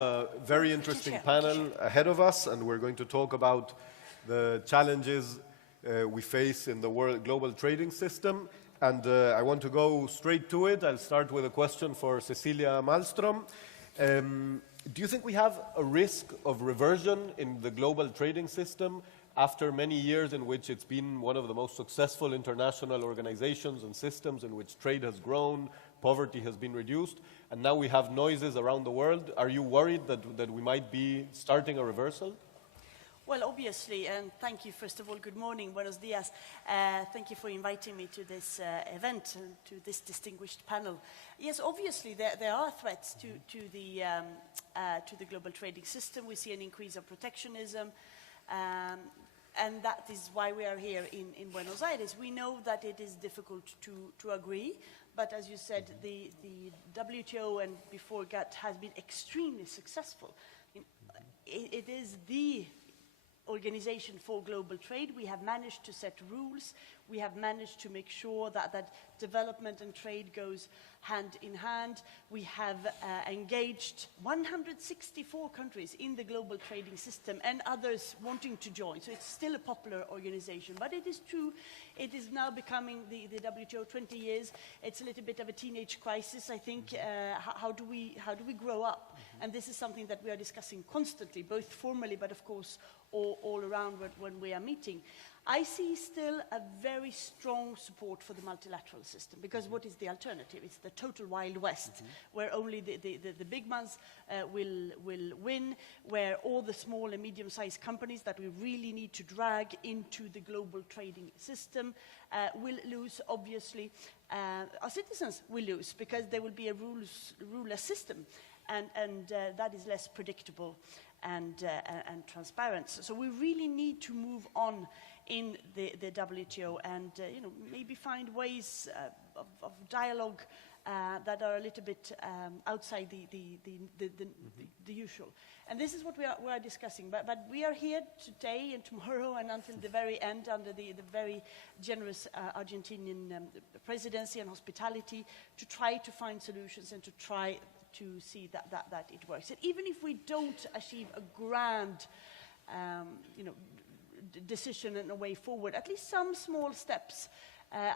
A very interesting panel ahead of us, and we're going to talk about the challenges we face in the global trading system. And I want to go straight to it. I'll start with a question for Cecilia Malmström. Do you think we have a risk of reversion in the global trading system after many years in which it's been one of the most successful international organizations and systems in which trade has grown, poverty has been reduced, and now we have noises around the world? Are you worried that we might be starting a reversal? Well, obviously, and thank you, first of all, good morning, buenos dias. Thank you for inviting me to this event and to this distinguished panel. Yes, obviously, there are threats to the global trading system. We see an increase of protectionism, and that is why we are here in Buenos Aires. We know that it is difficult to agree, but as you said, the WTO and before GATT has been extremely successful. It is the organization for global trade. We have managed to set rules. We have managed to make sure that development and trade goes hand in hand. We have engaged 164 countries in the global trading system and others wanting to join. So it's still a popular organization. But it is true, it is now becoming the WTO 20 years. It's a little bit of a teenage crisis, I think. How do we grow up? And this is something that we are discussing constantly, both formally but of course all around when we are meeting. I see still a very strong support for the multilateral system, because what is the alternative? It's the total Wild West, where only the big ones will win, where all the small and medium-sized companies that we really need to drag into the global trading system will lose, obviously. Our citizens will lose, because there will be a ruleless system, and that is less predictable and transparent. So we really need to move on in the WTO and maybe find ways of dialogue that are a little bit outside the usual. And this is what we are discussing. But we are here today and tomorrow and until the very end under the very generous Argentinian presidency and hospitality to try to find solutions and to try to see that it works. And even if we don't achieve a grand decision and a way forward, at least some small steps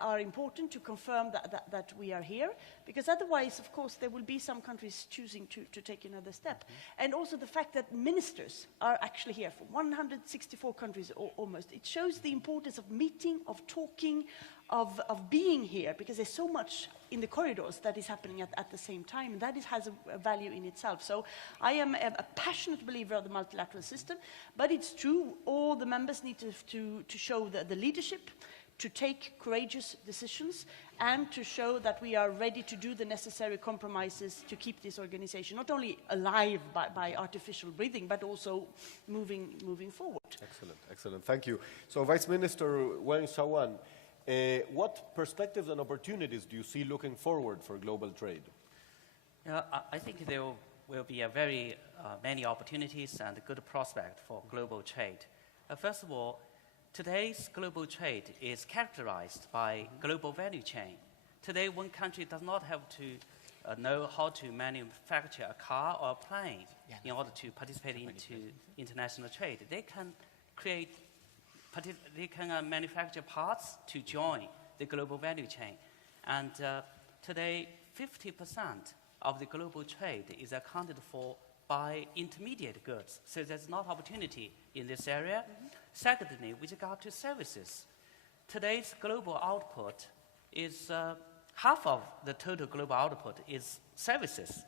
are important to confirm that we are here, because otherwise, of course, there will be some countries choosing to take another step. And also the fact that ministers are actually here from 164 countries almost. It shows the importance of meeting, of talking, of being here, because there's so much in the corridors that is happening at the same time, and that has a value in itself. So I am a passionate believer of the multilateral system, but it's true, all the members need to show the leadership, to take courageous decisions, and to show that we are ready to do the necessary compromises to keep this organization not only alive by artificial breathing, but also moving forward. Excellent, excellent. Thank you. So, Vice Minister Wang Shawan, what perspectives and opportunities do you see looking forward for global trade? I think there will be a very many opportunities and a good prospect for global trade. First of all, today's global trade is characterized by global value chain. Today, one country does not have to know how to manufacture a car or a plane in order to participate into international trade. They can manufacture parts to join the global value chain. And today, 50% of the global trade is accounted for by intermediate goods. So there's not opportunity in this area. Secondly, with regard to services, today's global output is half of the total global output is services,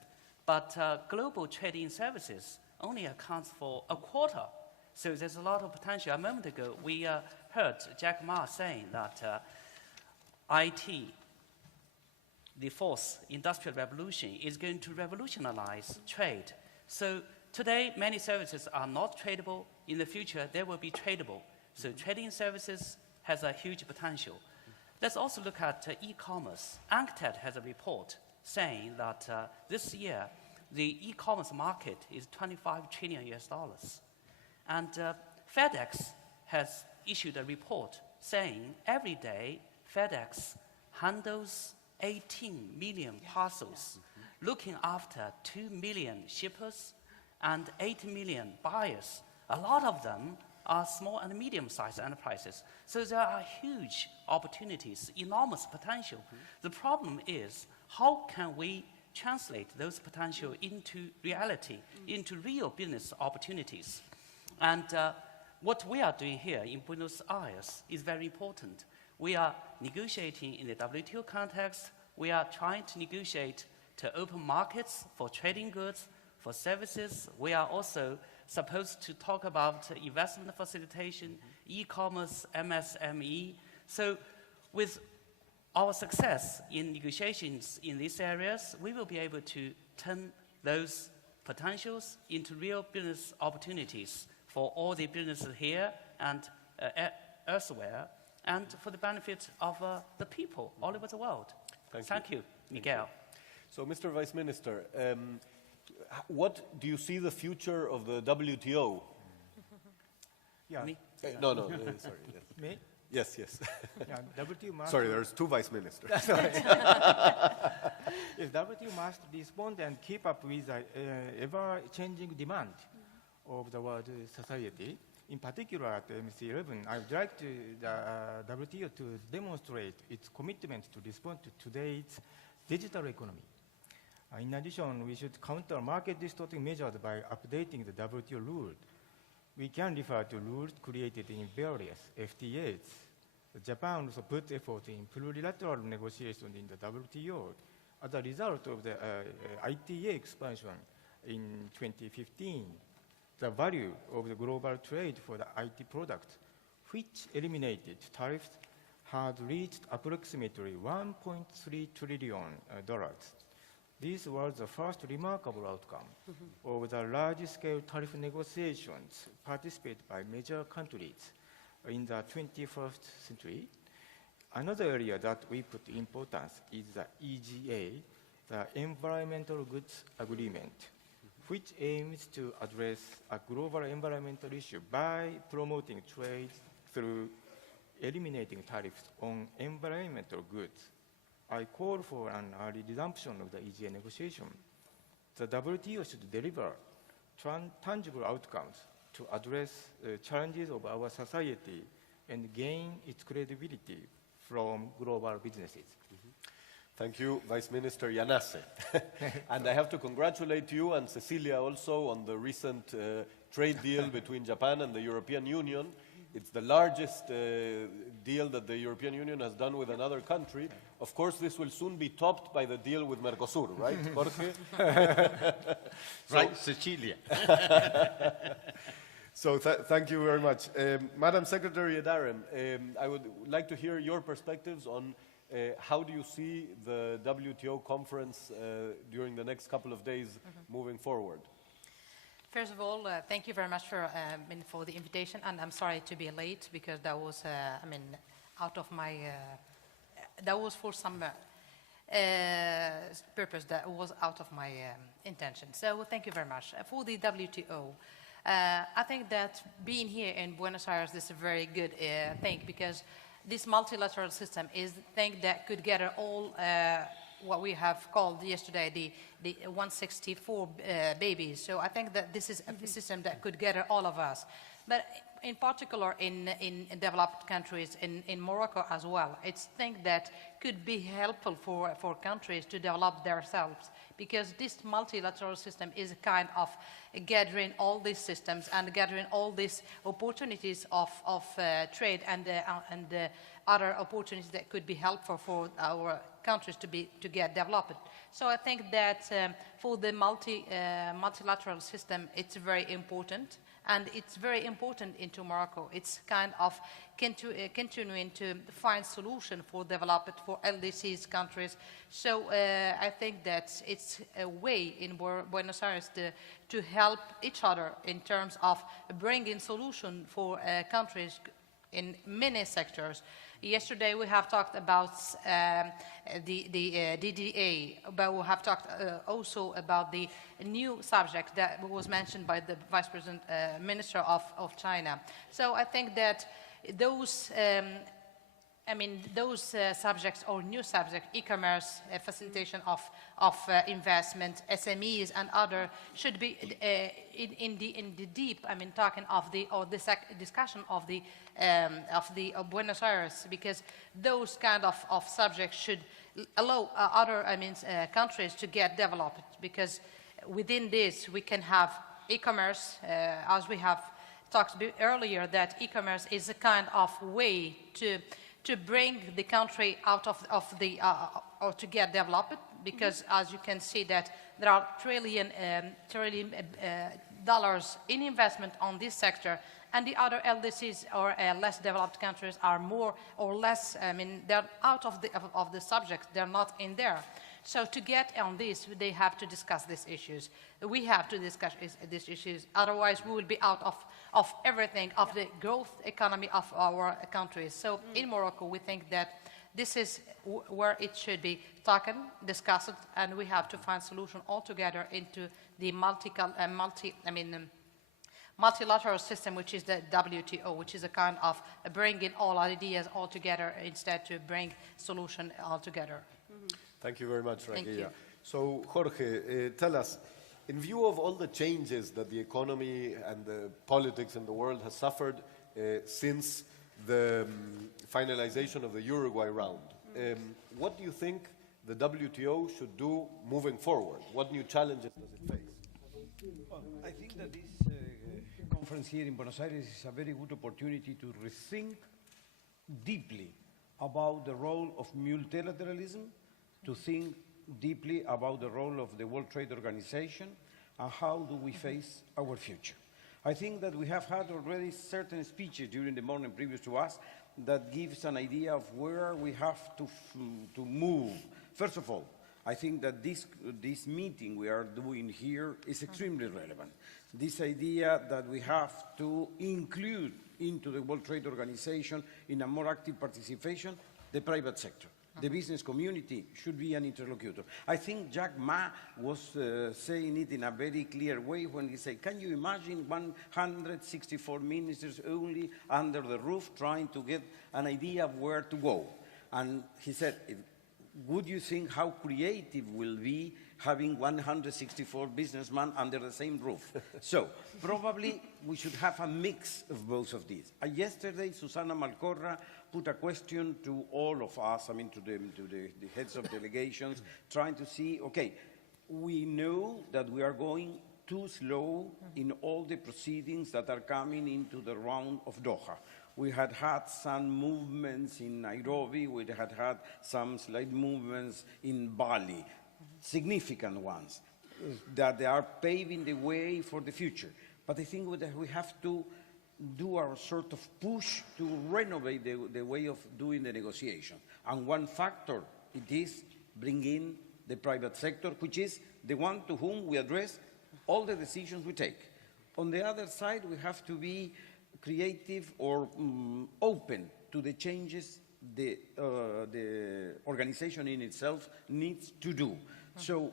but global trade in services only accounts for a quarter. So there's a lot of potential. A moment ago, we heard Jack Ma saying that IT, the fourth industrial revolution, is going to revolutionize trade. So today, many services are not tradable. In the future, they will be tradable. So trading services has a huge potential. Let's also look at e-commerce. UNCTAD has a report saying that this year, the e-commerce market is $25 trillion. And FedEx has issued a report saying every day FedEx handles 18 million parcels, looking after 2 million shippers and 8 million buyers. A lot of them are small and medium-sized enterprises. So there are huge opportunities, enormous potential. The problem is, how can we translate those potential into reality, into real business opportunities? And what we are doing here in Buenos Aires is very important. We are negotiating in the WTO context. We are trying to negotiate to open markets for trading goods, for services. We are also supposed to talk about investment facilitation, e-commerce, MSME. So with our success in negotiations in these areas, we will be able to turn those potentials into real business opportunities for all the businesses here and elsewhere, and for the benefit of the people all over the world. Thank you, Miguel. So, Mr. Vice Minister, what do you see the future of the WTO? Yeah. Me? No, sorry. Yes. Me? Yes. Yeah, WTO must. Sorry, there's two vice ministers. Yes, WTO must respond and keep up with the ever-changing demand of the world society. In particular, at OMC 11, I would like the WTO to demonstrate its commitment to respond to today's digital economy. In addition, we should counter market distorting measures by updating the WTO rules. We can refer to rules created in various FTAs. Japan also put effort in plurilateral negotiations in the WTO. As a result of the ITA expansion in 2015, the value of the global trade for the IT products, which eliminated tariffs, had reached approximately $1.3 trillion. This was the first remarkable outcome of the large-scale tariff negotiations participated by major countries in the 21st century. Another area that we put importance is the EGA, the Environmental Goods Agreement, which aims to address a global environmental issue by promoting trade through eliminating tariffs on environmental goods. I call for an early resumption of the EGA negotiation. The WTO should deliver tangible outcomes to address challenges of our society and gain its credibility from global businesses. Thank you, Vice Minister Yanase. And I have to congratulate you and Cecilia also on the recent trade deal between Japan and the European Union. It's the largest deal that the European Union has done with another country. Of course, this will soon be topped by the deal with Mercosur, right, Jorge? Right, Cecilia. So thank you very much. Madam Secretary Adarim, I would like to hear your perspectives on how do you see the WTO conference during the next couple of days moving forward? First of all, thank you very much for the invitation, and I'm sorry to be late because that was, out of my, that was for some purpose that was out of my intention. So thank you very much. For the WTO, I think that being here in Buenos Aires is a very good thing because this multilateral system is the thing that could gather all what we have called yesterday the 164 babies. So I think that this is a system that could gather all of us. But in particular in developed countries, in Morocco as well, it's a thing that could be helpful for countries to develop themselves because this multilateral system is a kind of gathering all these systems and gathering all these opportunities of trade and other opportunities that could be helpful for our countries to get developed. So I think that for the multilateral system, it's very important. And it's very important into Morocco. It's kind of continuing to find solution for development for LDCs countries. So I think that it's a way in Buenos Aires to help each other in terms of bringing solution for countries in many sectors. Yesterday we have talked about the DDA, but we have talked also about the new subject that was mentioned by the Vice President Minister of China. So I think that those I mean, those subjects or new subjects, e-commerce, facilitation of investment, SMEs, and other should be in the deep. I mean, talking of the discussion of the Buenos Aires, because those kind of subjects should allow other countries to get developed. Because within this we can have e-commerce, as we have talked earlier, that e-commerce is a kind of way to bring the country out of the or to get developed, because as you can see that there are trillion dollars in investment on this sector, and the other LDCs or less developed countries are more or less, I mean, they're out of the subject, they're not in there. So to get on this, they have to discuss these issues. We have to discuss these issues, otherwise we will be out of everything, of the growth economy of our countries. So in Morocco, we think that this is where it should be taken, discussed, and we have to find solution altogether into the multilateral system, which is the WTO, which is a kind of bringing all ideas all together instead to bring solution all together. Thank you very much, Thank Raghia. you. So, Jorge, tell us, in view of all the changes that the economy and the politics in the world has suffered since the finalization of the Uruguay round, what do you think the WTO should do moving forward? What new challenges does it face? Well, I think that this conference here in Buenos Aires is a very good opportunity to rethink deeply about the role of multilateralism, to think deeply about the role of the World Trade Organization, and how do we face our future. I think that we have had already certain speeches during the morning previous to us that gives an idea of where we have to move. First of all, I think that this meeting we are doing here is extremely relevant. This idea that we have to include into the World Trade Organization in a more active participation the private sector. The business community should be an interlocutor. I think Jack Ma was saying it in a very clear way when he said, can you imagine 164 ministers only under the roof trying to get an idea of where to go? And he said, would you think how creative will be having 164 businessmen under the same roof? So probably we should have a mix of both of these. Yesterday, Susana Malcorra put a question to all of us, I mean to the heads of delegations, trying to see, okay, we know that we are going too slow in all the proceedings that are coming into the round of Doha. We had some movements in Nairobi, we had some slight movements in Bali, significant ones, that they are paving the way for the future. But I think that we have to do our sort of push to renovate the way of doing the negotiation. And one factor, it is bringing the private sector, which is the one to whom we address all the decisions we take. On the other side, we have to be creative or open to the changes the organization in itself needs to do. So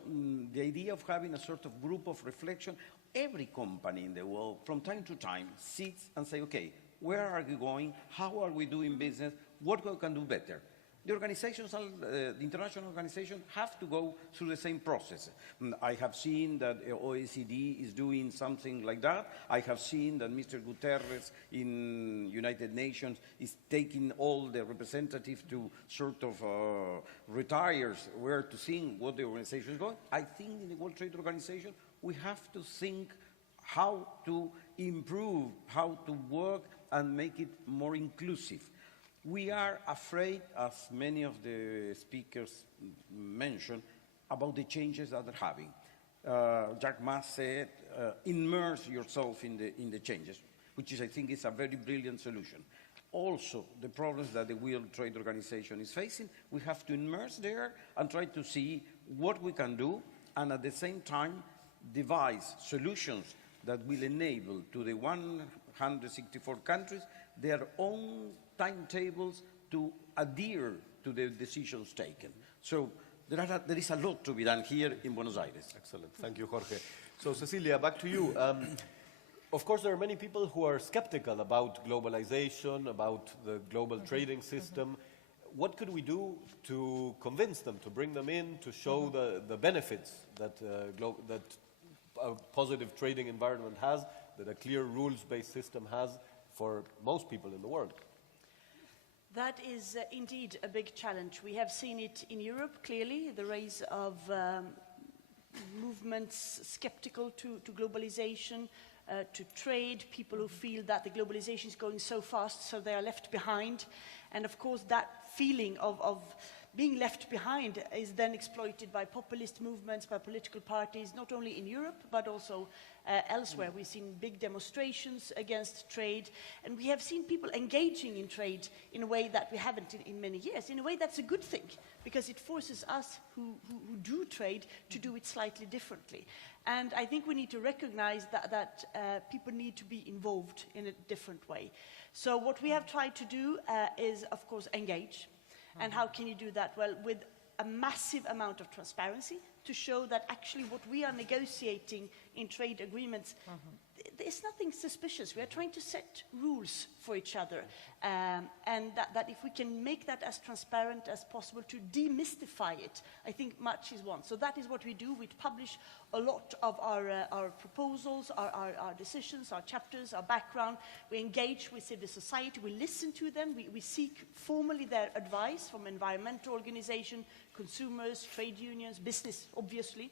the idea of having a sort of group of reflection, every company in the world from time to time sits and say, okay, where are we going? How are we doing business? What we can do better? The organizations, the international organizations have to go through the same process. I have seen that OECD is doing something like that. I have seen that Mr. Guterres in United Nations is taking all the representatives to sort of retires where to think what the organization is going. I think in the World Trade Organization, we have to think how to improve, how to work and make it more inclusive. We are afraid, as many of the speakers mentioned, about the changes that are having. Jack Ma said, immerse yourself in the changes, which is, I think, is a very brilliant solution. Also, the problems that the World Trade Organization is facing, we have to immerse there and try to see what we can do, and at the same time, devise solutions that will enable to the 164 countries their own timetables to adhere to the decisions taken. So there is a lot to be done here in Buenos Aires. Excellent. Thank you, Jorge. So, Cecilia, back to you. Of course, there are many people who are skeptical about globalization, about the global trading system. what could we do to convince them, to bring them in, to show the benefits that, that a positive trading environment has, that a clear rules-based system has for most people in the world? That is indeed a big challenge. We have seen it in Europe, clearly, the rise of movements skeptical to globalization, to trade, people who feel that the globalization is going so fast, so they are left behind. And of course, that feeling of being left behind is then exploited by populist movements, by political parties, not only in Europe, but also elsewhere. We've seen big demonstrations against trade, and we have seen people engaging in trade in a way that we haven't in many years. In a way, that's a good thing, because it forces us who do trade to do it slightly differently. And I think we need to recognize that people need to be involved in a different way. So what we have tried to do is, of course, engage. And how can you do that? Well, with a massive amount of transparency to show that actually what we are negotiating in trade agreements, there's nothing suspicious. We are trying to set rules for each other. And that if we can make that as transparent as possible to demystify it, I think much is won. So that is what we do. We publish a lot of our proposals, our decisions, our chapters, our background. We engage with civil society. We listen to them. We seek formally their advice from environmental organizations, consumers, trade unions, business, obviously,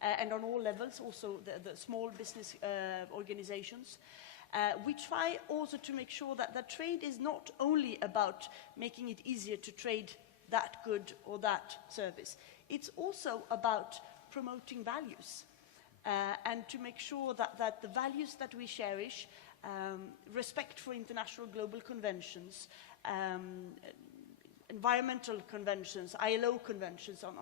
and on all levels, also the small business organizations. We try also to make sure that trade is not only about making it easier to trade that good or that service. It's also about promoting values and to make sure that the values that we cherish, respect for international global conventions, environmental conventions, ILO conventions on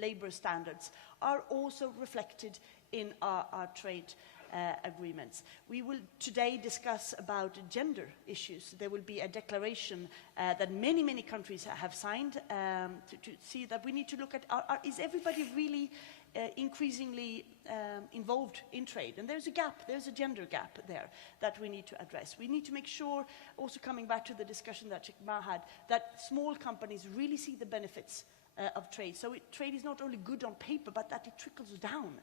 labor standards, are also reflected in our trade agreements. We will today discuss about gender issues. There will be a declaration that many countries have signed to see that we need to look at, is everybody really increasingly involved in trade? And there's a gap, there's a gender gap there that we need to address. We need to make sure, also coming back to the discussion that Chickma had, that small companies really see the benefits of trade. So trade is not only good on paper, but that it trickles down.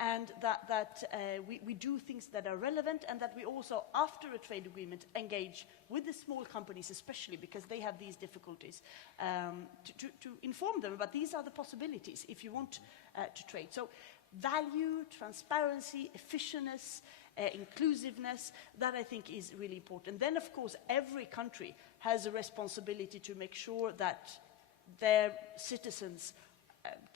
And that we do things that are relevant, and that we also, after a trade agreement, engage with the small companies, especially because they have these difficulties, to inform them about these are the possibilities if you want to trade. So value, transparency, efficiency, inclusiveness, that I think is really important. Then, of course, every country has a responsibility to make sure that their citizens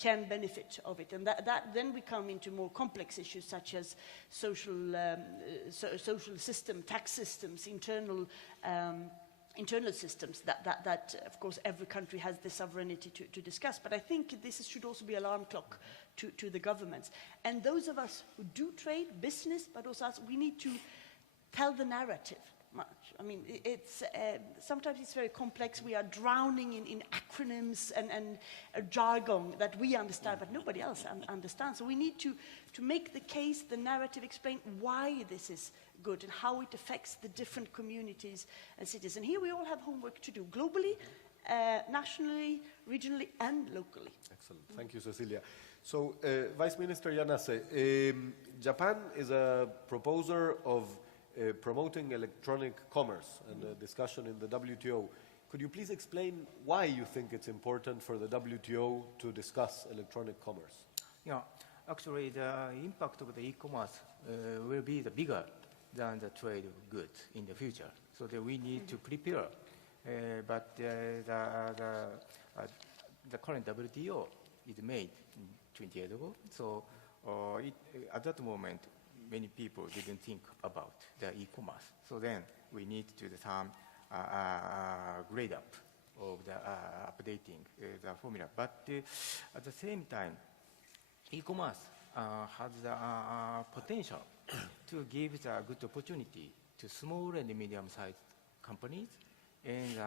can benefit of it, and that then we come into more complex issues such as social system, tax systems, internal systems that of course every country has the sovereignty to discuss. But I think this should also be alarm clock to the governments, and those of us who do trade, business, but also us, we need to tell the narrative. Much. I mean, it's sometimes it's very complex. We are drowning in acronyms and jargon that we understand, but nobody else understands. So we need to make the case, the narrative, explain why this is good and how it affects the different communities and cities. And here we all have homework to do, globally, nationally, regionally, and locally. Excellent. Thank you, Cecilia. So, Vice Minister Yanase, Japan is a proposer of promoting electronic commerce and a discussion in the WTO. Could you please explain why you think it's important for the WTO to discuss electronic commerce? Yeah, actually the impact of the e-commerce will be bigger than the trade of goods in the future. So that we need to prepare. But the current WTO is made 20 years ago. So at that moment, many people didn't think about the e-commerce. So then we need to do some grade up of the updating the formula. But at the same time, e-commerce has the potential to give the good opportunity to small and medium-sized companies and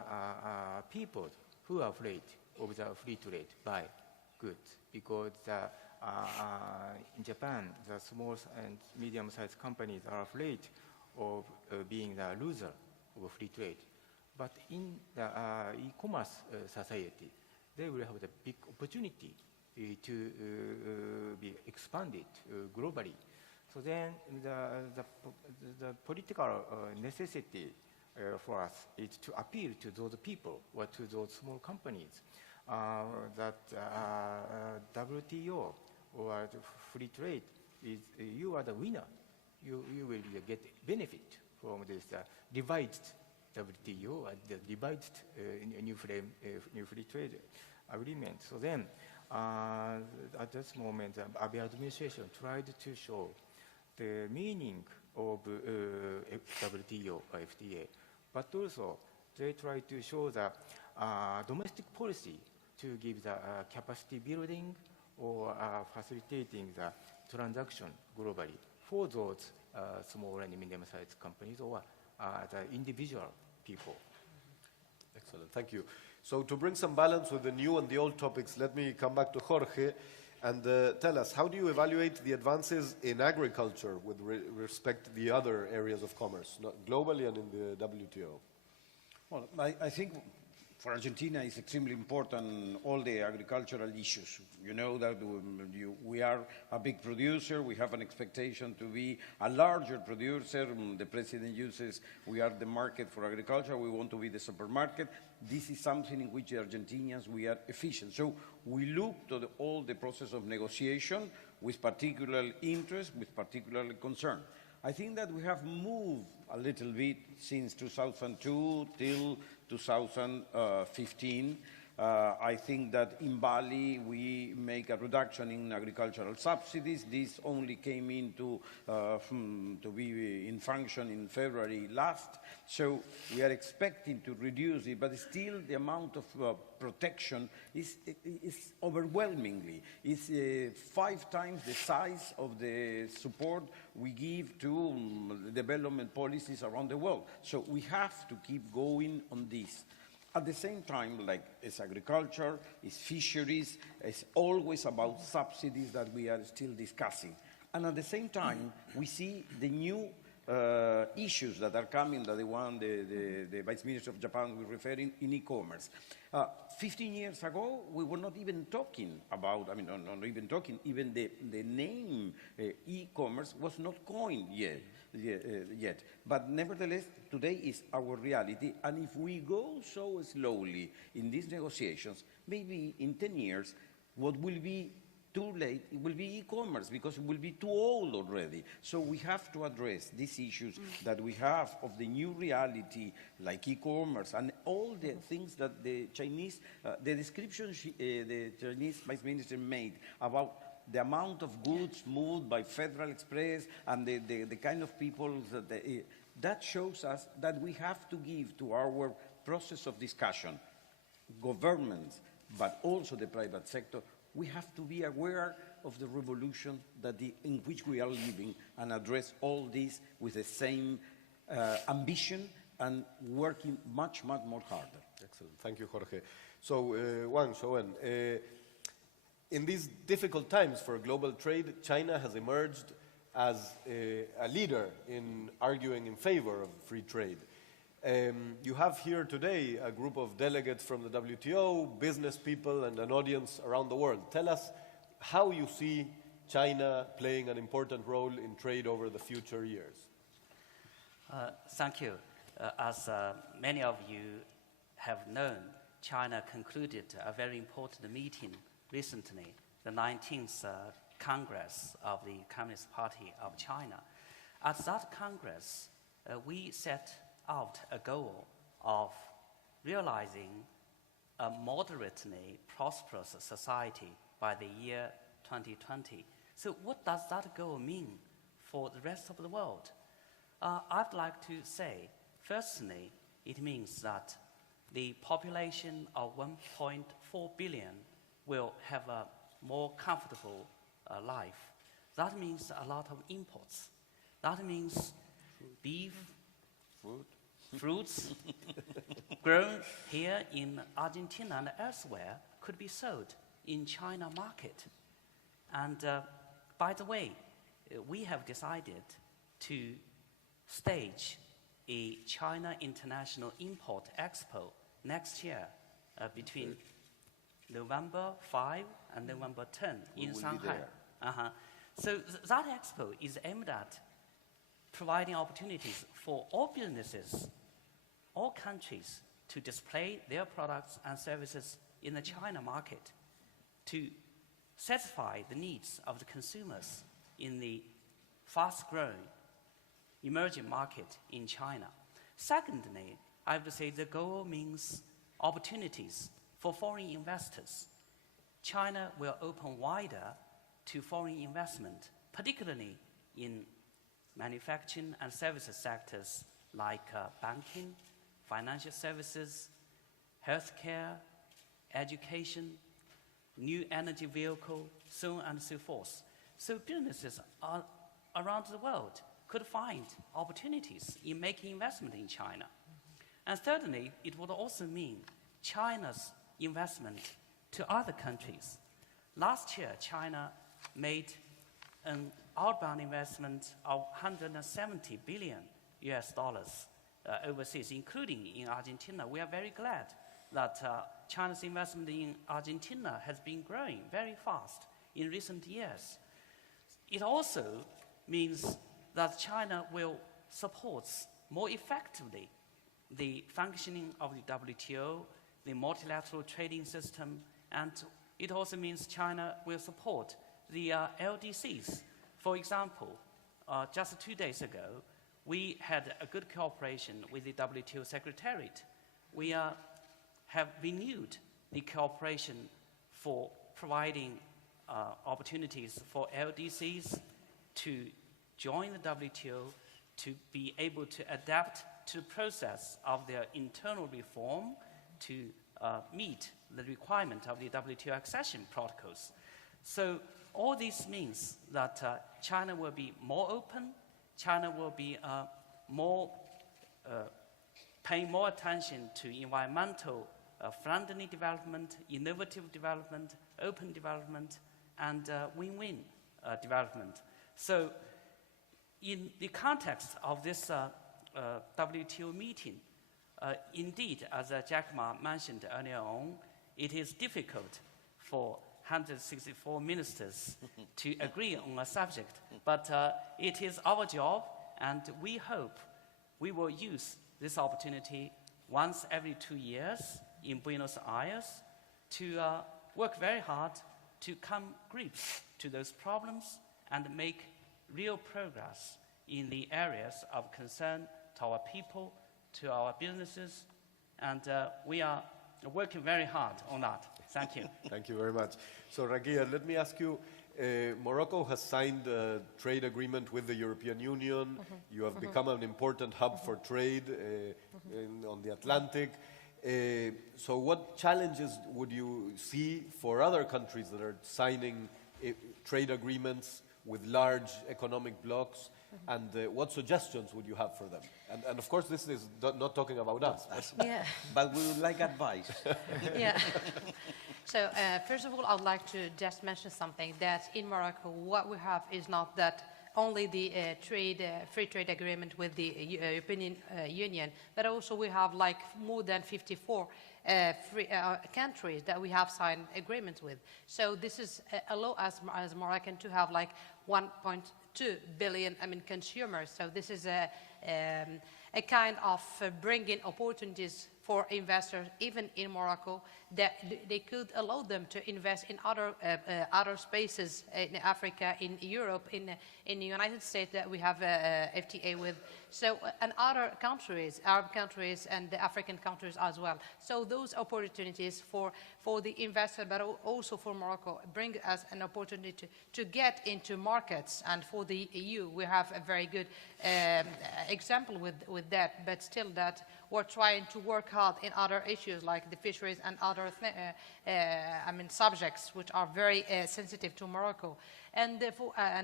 people who are afraid of the free trade buy goods, because in Japan, the small and medium-sized companies are afraid of being the loser of free trade. But in the e-commerce society, they will have the big opportunity to be expanded globally. So then the political necessity for us is to appeal to those people or to those small companies that WTO or the free trade is you are the winner. You will get benefit from this revised WTO and the revised new free trade agreement. So then, at this moment, the Abe administration tried to show the meaning of WTO or FTA, but also they tried to show the domestic policy to give the capacity building or facilitating the transaction globally for those small and medium-sized companies or the individual people. Excellent, thank you. So to bring some balance with the new and the old topics, let me come back to Jorge and tell us, how do you evaluate the advances in agriculture with respect to the other areas of commerce, not globally and in the WTO? Well, I think for Argentina it's extremely important, all the agricultural issues. You know that we are a big producer, we have an expectation to be a larger producer. The president uses, we are the market for agriculture, we want to be the supermarket. This is something in which the Argentinians, we are efficient. So we look to all the process of negotiation with particular interest, with particular concern. I think that we have moved a little bit since 2002 till 2015. I think that in Bali we make a reduction in agricultural subsidies. This only came into to be in function in February last. So we are expecting to reduce it, but still the amount of protection is overwhelmingly. It's 5 times the size of the support we give to development policies around the world. So we have to keep going on this. At the same time, like it's agriculture, it's fisheries, it's always about subsidies that we are still discussing. And at the same time, we see the new issues that are coming, that the Vice Minister of Japan was referring in e-commerce. 15 years ago, we were not even talking about, not even talking, even the name e-commerce was not coined yet. But nevertheless, today is our reality, and if we go so slowly in these negotiations, maybe in 10 years, what will be too late, it will be e-commerce, because it will be too old already. So we have to address these issues that we have of the new reality, like e-commerce, and all the things that the Chinese, the description the Chinese Vice Minister made about the amount of goods moved by Federal Express and the kind of people that shows us that we have to give to our process of discussion, governments, but also the private sector, we have to be aware of the revolution in which we are living and address all this with the same ambition and working much, much more harder. Excellent, thank you, Jorge. So, Wang Shouwen, in these difficult times for global trade, China has emerged as a leader in arguing in favor of free trade. You have here today a group of delegates from the WTO, business people, and an audience around the world. Tell us how you see China playing an important role in trade over the future years. Thank you. As many of you have known, China concluded a very important meeting recently, the 19th Congress of the Communist Party of China. At that Congress, we set out a goal of realizing a moderately prosperous society by the year 2020. So what does that goal mean for the rest of the world? I'd like to say, firstly, it means that the population of 1.4 billion will have a more comfortable life. That means a lot of imports. That means beef, fruits grown here in Argentina and elsewhere could be sold in China market. And by the way, we have decided to stage a China International Import Expo next year between November 5 and November 10 in will be Shanghai. there. So that expo is aimed at providing opportunities for all businesses, all countries to display their products and services in the China market to satisfy the needs of the consumers in the fast-growing emerging market in China. Secondly, I would say the goal means opportunities for foreign investors. China will open wider to foreign investment, particularly in manufacturing and services sectors like banking, financial services, healthcare, education, new energy vehicle, so on and so forth. So businesses around the world could find opportunities in making investment in China. And thirdly, it would also mean China's investment to other countries. Last year, China made an outbound investment of 170 billion US dollars overseas, including in Argentina. We are very glad that China's investment in Argentina has been growing very fast in recent years. It also means that China will support more effectively the functioning of the WTO, the multilateral trading system, and it also means China will support the LDCs. For example, just 2 days ago, we had a good cooperation with the WTO Secretariat. We have renewed the cooperation for providing opportunities for LDCs to join the WTO, to be able to adapt to the process of their internal reform to meet the requirement of the WTO accession protocols. So all this means that China will be more open, China will be paying more attention to environmental friendly development, innovative development, open development, and win-win development. So in the context of this WTO meeting, indeed, as Jack Ma mentioned earlier on, it is difficult for 164 ministers to agree on a subject, but it is our job, and we hope we will use this opportunity once every 2 years in Buenos Aires to work very hard to come grips to those problems and make real progress in the areas of concern to our people, to our businesses, and we are working very hard on that. Thank you. Thank you very much. So, Raghia, let me ask you, Morocco has signed a trade agreement with the European Union. You have become an important hub for trade on the Atlantic. So what challenges would you see for other countries that are signing trade agreements with large economic blocs? And what suggestions would you have for them? And of course, this is not talking about us. Yeah. But we would like advice. Yeah. So first of all, I would like to just mention something, that in Morocco, what we have is not that only the free trade agreement with the European Union, but also we have like more than 54 countries that we have signed agreements with. So this is allow us as Moroccan to have like 1.2 billion consumers. So this is a kind of bringing opportunities for investors, even in Morocco, that they could allow them to invest in other spaces in Africa, in Europe, in the United States that we have FTA with. So, and other countries, Arab countries and the African countries as well. So those opportunities for the investor, but also for Morocco, bring us an opportunity to get into markets. And for the EU, we have a very good example with that, but still that we're trying to work hard in other issues like the fisheries and other subjects which are very sensitive to Morocco, and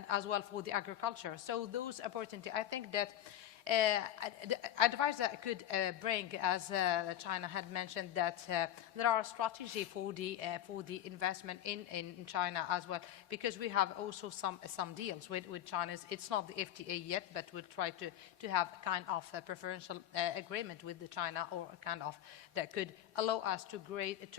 as well for the agriculture. So those opportunities, I think that advice that I could bring, as China had mentioned, that there are strategy for the investment in China as well, because we have also some deals with China. It's not the FTA yet, but we'll try to have kind of a preferential agreement with the China, or kind of that could allow us to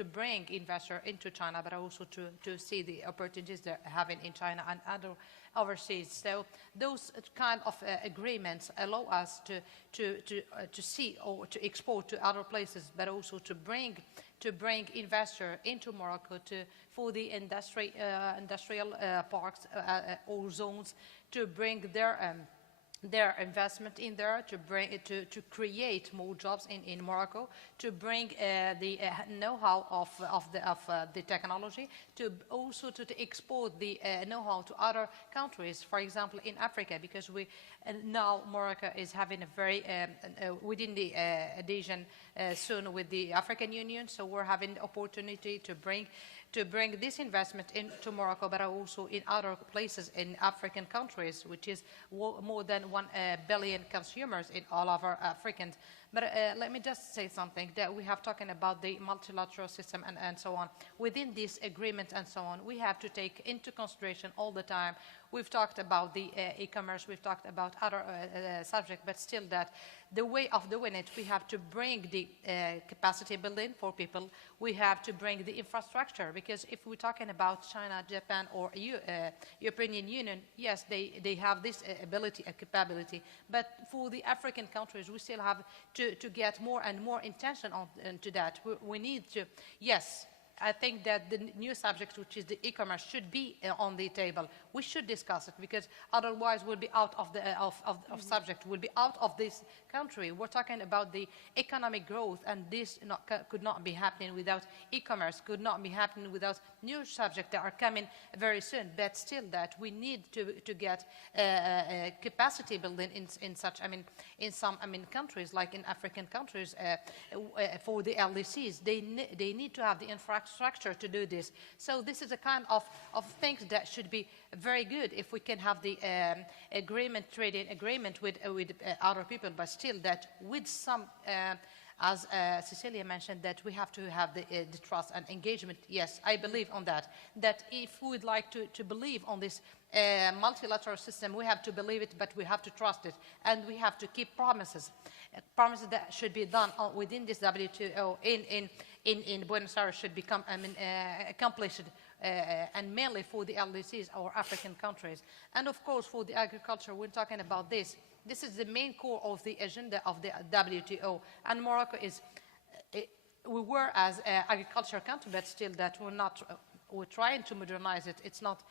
bring investor into China, but also to see the opportunities they're having in China and other overseas. So those kind of agreements allow us to see or to export to other places, but also to bring investor into Morocco for the industrial parks or zones, to bring their investment in there, to create more jobs in Morocco, to bring the know-how of the technology, to also to export the know-how to other countries, for example in Africa, because now Morocco is having a very within the adhesion soon with the African Union, so we're having the opportunity to bring this investment into Morocco, but also in other places in African countries, which is more than 1 billion consumers in all of our Africans. But let me just say something, that we have talking about the multilateral system and so on. Within this agreement and so on, we have to take into consideration all the time. We've talked about the e-commerce, we've talked about other subjects, but still that the way of doing it, we have to bring the capacity building for people. We have to bring the infrastructure, because if we're talking about China, Japan, or European Union, yes, they have this ability and capability. But for the African countries, we still have to get more and more intention into that. We need to, yes, I think that the new subject, which is the e-commerce, should be on the table. We should discuss it, because otherwise we'll be out of the subject. We'll be out of this country. We're talking about the economic growth, and this could not be happening without e-commerce. Could not be happening without new subjects that are coming very soon. But still, that we need to get capacity building in such. In some countries, like in African countries, for the LDCs, they need to have the infrastructure to do this. So this is a kind of things that should be very good if we can have the trading agreement with other people, but still that with some, as Cecilia mentioned, that we have to have the trust and engagement. Yes, I believe on that. That if we would like to believe on this multilateral system, we have to believe it, but we have to trust it, and we have to keep promises that should be done within this WTO in Buenos Aires should become accomplished, and mainly for the LDCs or African countries. And of course, for the agriculture, we're talking about this. This is the main core of the agenda of the WTO. And Morocco is, we were as agriculture country, but still that we're trying to modernize it. It's not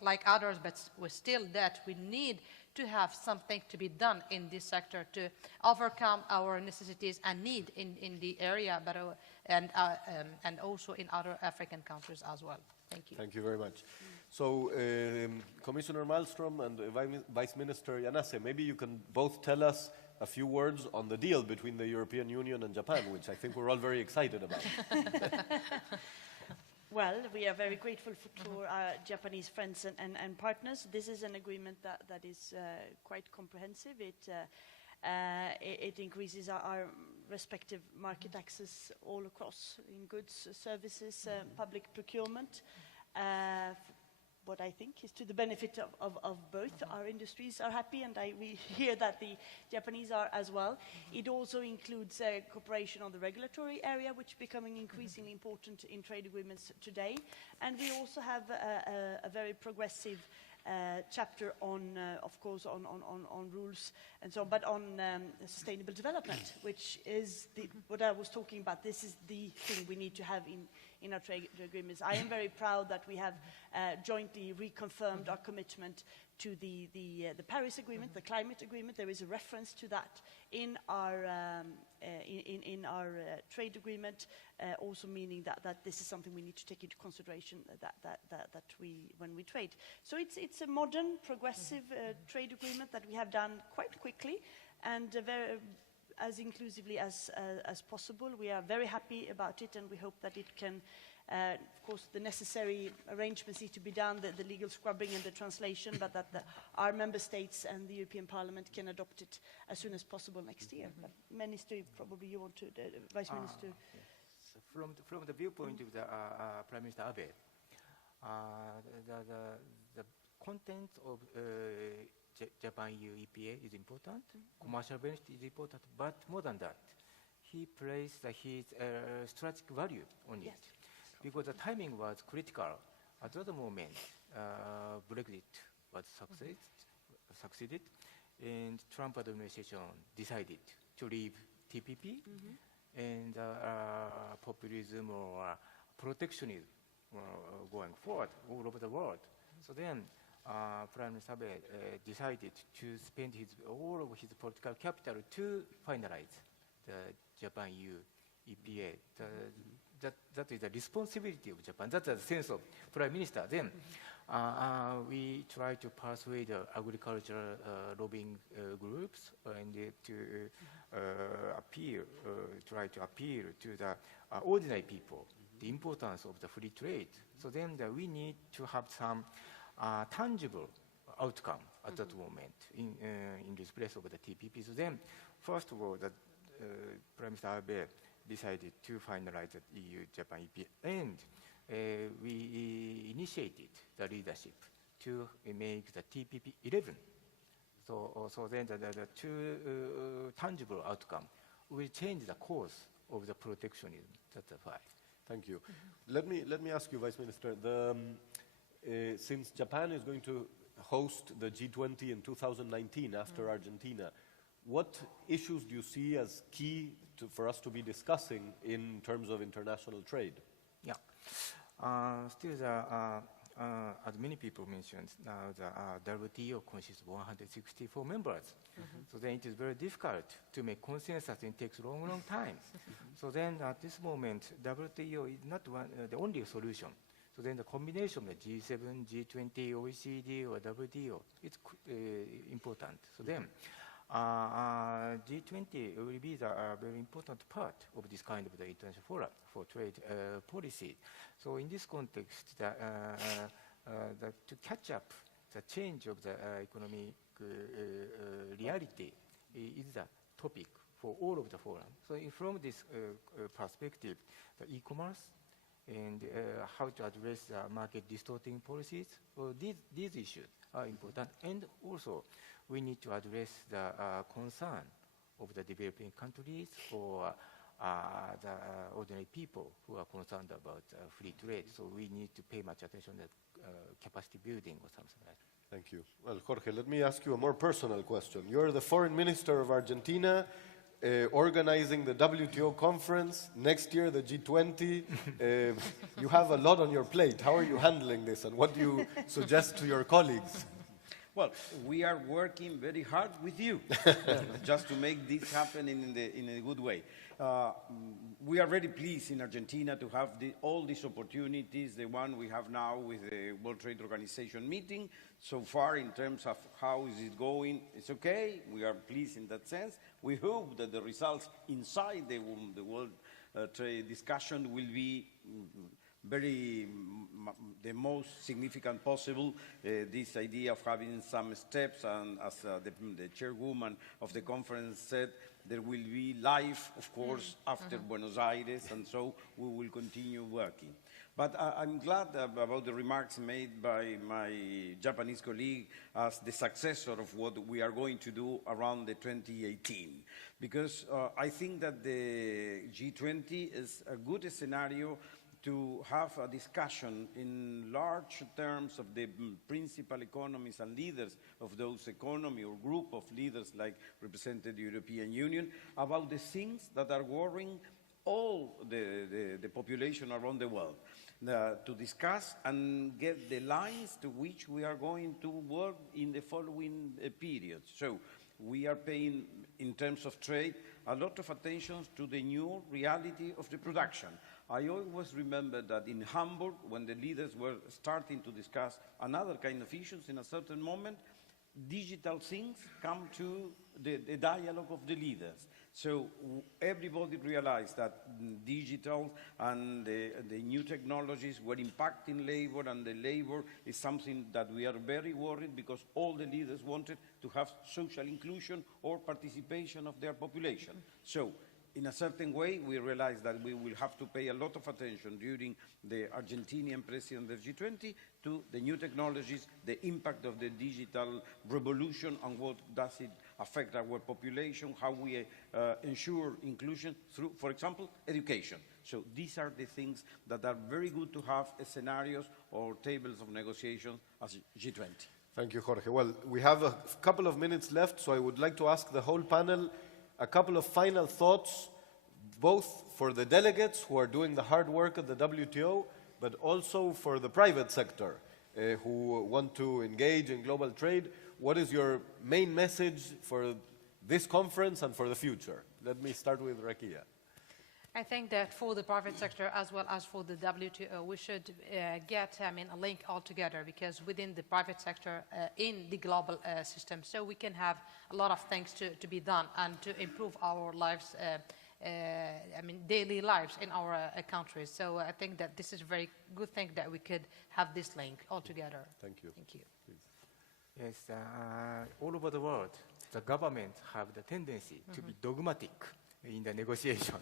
like others, but we're still that we need to have something to be done in this sector to overcome our necessities and need in the area, but and also in other African countries as well. Thank you. Thank you very much. So, Commissioner Malmström and Vice Minister Yanase, maybe you can both tell us a few words on the deal between the European Union and Japan, which I think we're all very excited about. Well, we are very grateful to our Japanese friends and partners. This is an agreement that is quite comprehensive. It increases our respective market access all across in goods, services, public procurement. What I think is to the benefit of both. Our industries are happy, and we hear that the Japanese are as well. It also includes cooperation on the regulatory area, which is becoming increasingly important in trade agreements today. And we also have a very progressive chapter on, of course, on rules and so on, but on sustainable development, which is what I was talking about. This is the thing we need to have in our trade agreements. I am very proud that we have jointly reconfirmed our commitment to the Paris Agreement, the climate agreement. There is a reference to that in our trade agreement, also meaning that this is something we need to take into consideration when we trade. So it's a modern, progressive trade agreement that we have done quite quickly and as inclusively as possible. We are very happy about it, and we hope that it can Of course, the necessary arrangements need to be done, the legal scrubbing and the translation, but that our member states and the European Parliament can adopt it as soon as possible next year. But Minister, probably you want to, Vice Minister. Yes. From the viewpoint of the Prime Minister Abe, the content of Japan-EU EPA is important, commercial benefit is important, but more than that, he placed his strategic value on it. Because the timing was critical. At that moment, Brexit was succeeded, and Trump administration decided to leave TPP, and populism or protectionism going forward all over the world. So then, Prime Minister Abe decided to spend all of his political capital to finalize the Japan-EU EPA. That is the responsibility of Japan. That's the sense of Prime Minister. Then we try to persuade agricultural lobbying groups and to try to appeal to the ordinary people the importance of the free trade. So then we need to have some tangible outcome at that moment in this place of the TPP. So then, first of all, Prime Minister Abe decided to finalize the EU-Japan EPA, and we initiated the leadership to make the TPP 11. So then the two tangible outcome will change the course of the protectionism. That's the fact. Thank you. Let me ask you, Vice Minister, since Japan is going to host the G20 in 2019 after Argentina, what issues do you see as key for us to be discussing in terms of international trade? Yeah. Still, as many people mentioned, now the WTO consists of 164 members. So then it is very difficult to make consensus, and it takes a long time. So then at this moment, WTO is not the only solution. So then the combination of the G7, G20, OECD, or WTO is important. So then G20 will be the very important part of this kind of the international forum for trade policy. So in this context, to catch up the change of the economic reality is the topic for all of the forum. So from this perspective, the e-commerce and how to address market distorting policies, these issues are important. And also, we need to address the concern of the developing countries or the ordinary people who are concerned about free trade. So we need to pay much attention to capacity building or something like that. Thank you. Well, Jorge, let me ask you a more personal question. You're the foreign minister of Argentina, organizing the WTO conference, next year the G20. You have a lot on your plate. How are you handling this, and what do you suggest to your colleagues? Well, we are working very hard with you just to make this happen in a good way. We are very pleased in Argentina to have all these opportunities, the one we have now with the World Trade Organization meeting. So far, in terms of how is it going, it's okay. We are pleased in that sense. We hope that the results inside the World Trade discussion will be the most significant possible. This idea of having some steps, and as the chairwoman of the conference said, there will be life, of course, after Buenos Aires, and so we will continue working. But I'm glad about the remarks made by my Japanese colleague as the successor of what we are going to do around the 2018. Because I think that the G20 is a good scenario to have a discussion in large terms of the principal economies and leaders of those economy or group of leaders like represented the European Union about the things that are worrying all the population around the world. To discuss and get the lines to which we are going to work in the following period. So we are paying, in terms of trade, a lot of attention to the new reality of the production. I always remember that in Hamburg, when the leaders were starting to discuss another kind of issues, in a certain moment, digital things come to the dialogue of the leaders. So everybody realized that digital and the new technologies were impacting labor, and the labor is something that we are very worried because all the leaders wanted to have social inclusion or participation of their population. So in a certain way, we realized that we will have to pay a lot of attention during the Argentinian president of G20 to the new technologies, the impact of the digital revolution, and what does it affect our population, how we ensure inclusion through, for example, education. So these are the things that are very good to have scenarios or tables of negotiation as G20. Thank you, Jorge. Well, we have a couple of minutes left, so I would like to ask the whole panel a couple of final thoughts, both for the delegates who are doing the hard work at the WTO, but also for the private sector who want to engage in global trade. What is your main message for this conference and for the future? Let me start with Rakia. I think that for the private sector as well as for the WTO, we should get a link all together, because within the private sector, in the global system, so we can have a lot of things to be done and to improve our lives, daily lives in our countries. So I think that this is a very good thing that we could have this link all together. Thank you. Thank you. Please. Yes, all over the world, the government have the tendency to be dogmatic in the negotiation.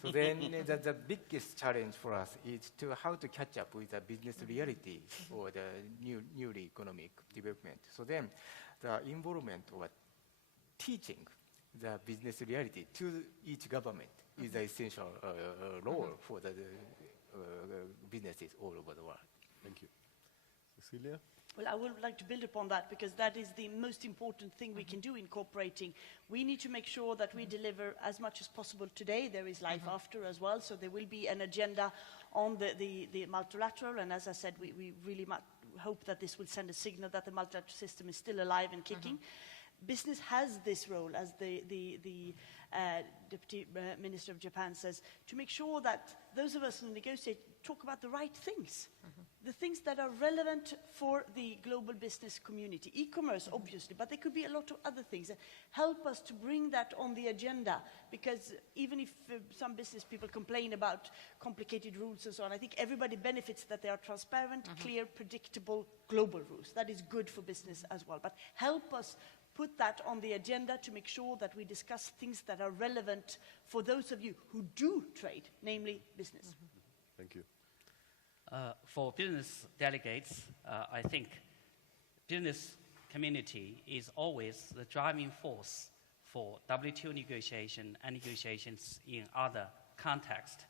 So then the biggest challenge for us is to how to catch up with the business reality or the newly economic development. So then the involvement or teaching the business reality to each government is an essential role for the businesses all over the world. Thank you. Cecilia? Well, I would like to build upon that, because that is the most important thing we can do in cooperating. We need to make sure that we deliver as much as possible today. There is life after as well, so there will be an agenda on the multilateral, and as I said, we really hope that this will send a signal that the multilateral system is still alive and kicking. Business has this role, as the Deputy Minister of Japan says, to make sure that those of us who negotiate talk about the right things, the things that are relevant for the global business community. E-commerce, obviously, but there could be a lot of other things that help us to bring that on the agenda, because even if some business people complain about complicated rules and so on, I think everybody benefits that they are transparent, clear, predictable global rules. That is good for business as well. But help us put that on the agenda to make sure that we discuss things that are relevant for those of you who do trade, namely business. Thank you. For business delegates, I think business community is always the driving force for WTO negotiation and negotiations in other contexts.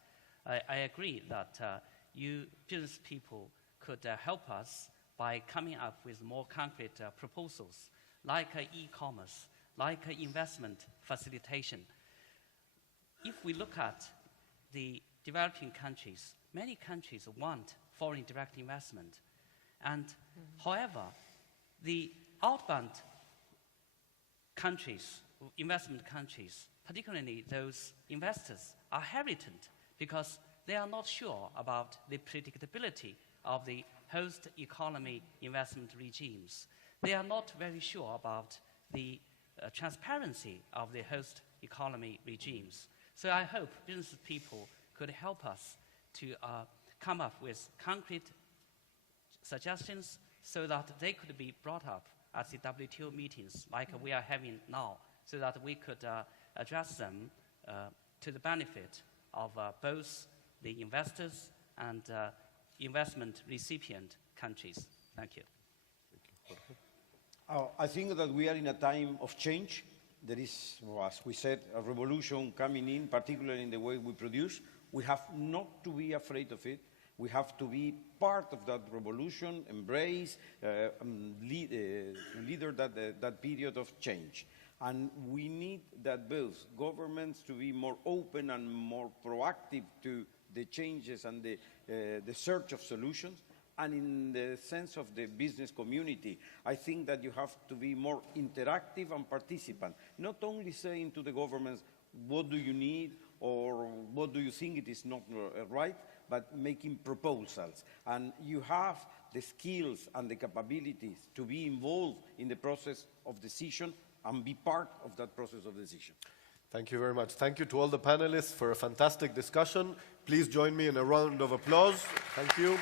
I agree that you business people could help us by coming up with more concrete proposals, like e-commerce, like investment facilitation. If we look at the developing countries, many countries want foreign direct investment. And however, the outbound countries, investment countries, particularly those investors, are hesitant because they are not sure about the predictability of the host economy investment regimes. They are not very sure about the transparency of the host economy regimes. So I hope business people could help us to come up with concrete suggestions so that they could be brought up at the WTO meetings like we are having now, so that we could address them to the benefit of both the investors and investment recipient countries. Thank you. I think that we are in a time of change. There is, as we said, a revolution coming in, particularly in the way we produce. We have not to be afraid of it. We have to be part of that revolution, embrace, leader that period of change. And we need that both governments to be more open and more proactive to the changes and the search of solutions. And in the sense of the business community, I think that you have to be more interactive and participant, not only saying to the governments, what do you need or what do you think it is not right, but making proposals. And you have the skills and the capabilities to be involved in the process of decision and be part of that process of decision. Thank you very much. Thank you to all the panelists for a fantastic discussion. Please join me in a round of applause. Thank you.